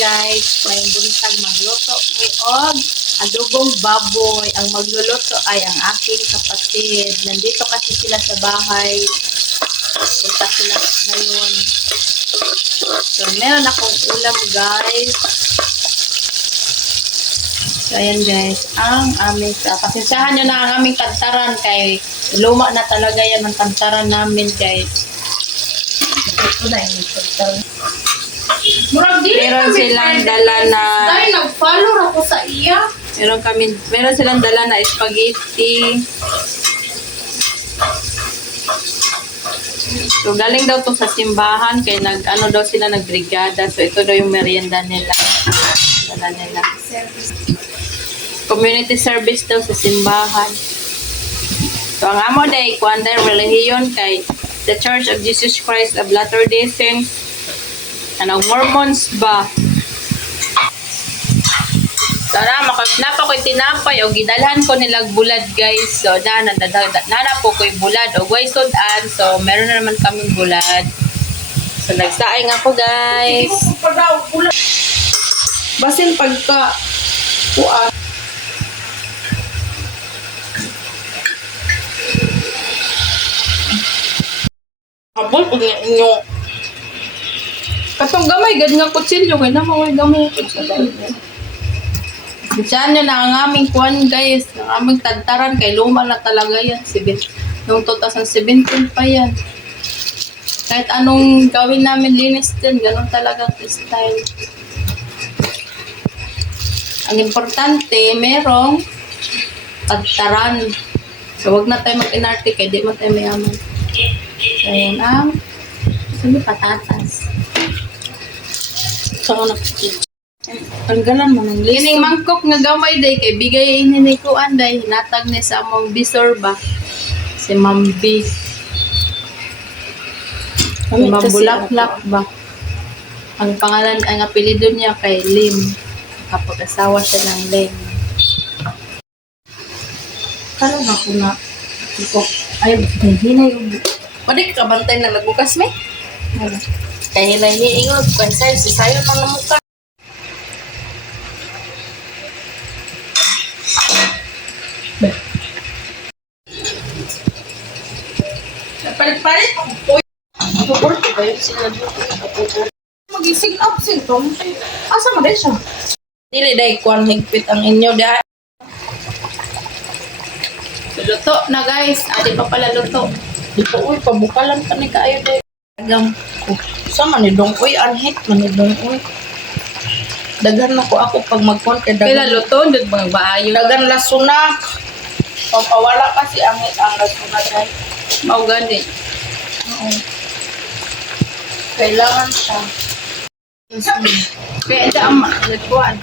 guys, may buntag magluto may og adobong baboy. Ang magluluto ay ang aking kapatid. Nandito kasi sila sa bahay. Punta sila ngayon. So, meron akong ulam guys. So, ayan guys, ang aming sa Pasensyahan nyo na ang aming kantaran kay luma na talaga yan ang kantaran namin guys. Ito na yung kantaran. Murag dili Meron kami silang friends. dala na- Dahil nag-follow ako sa iya. Meron kami, meron silang dala na spaghetti. So, galing daw to sa simbahan kay nag, ano daw sila nagbrigada. So, ito daw yung merienda nila. Dala nila. Community service daw sa simbahan. So, ang amo day, kuan day relihiyon kay The Church of Jesus Christ of Latter-day Saints. Anong Mormons ba? Tara, makapnapa ko'y tinapay o gidalhan ko nilag bulad guys. So, na, na, na, na, bulad o guys sudan. So, meron na naman kaming bulad. So, guys. Hindi ko pa ulan. Basin pagka kuan. Abol ko nga inyo. Katong gamay, gad nga kutsilyo. Kaya naman may gamay kutsilyo. Diyan nyo na ang aming kuan guys. Ang aming tagtaran kay luma na talaga yan. Sibin, noong 2017 pa yan. Kahit anong gawin namin linis din, ganun talaga style. Ang importante, merong tagtaran. So, wag na tayo mag-inarte kaya di man tayo mayaman. So, ayan ang sabi patatas. Saka na Tanggalan mo ng Lining mangkok nga gamay day kay bigay ini ni kuan day hinatag ni sa among bisor ba si Ma'am B. Si Ma'am Bulaklak ba. Ang pangalan ang apelyido niya kay Lim. Kapag asawa siya ng Lim. Kala na ko na. Ko ay hindi na yung Pwede ka bantay na nagbukas may? Kay hilay ni ingon kung sa'yo si sayo na mukha. Palit-palit po. Pupur ko ba yung sila dito? Magising up sin Tom. Asa mo din siya? Dili day kwan higpit ang inyo da. Luto na guys. Adi pa pala luto. Di ko uy pabukalan ka ni kaayo day. Agam ko. Sa man ni dong uy anhit man ni dong uy. Daghan na ko ako pag magkon kay daghan. luto, dug mga baayo. Dagan lasuna. Papawala kasi angit ang lasuna dahil. Mao gani. Oo. Kailangan siya. Kaya ito ang nagkuhan.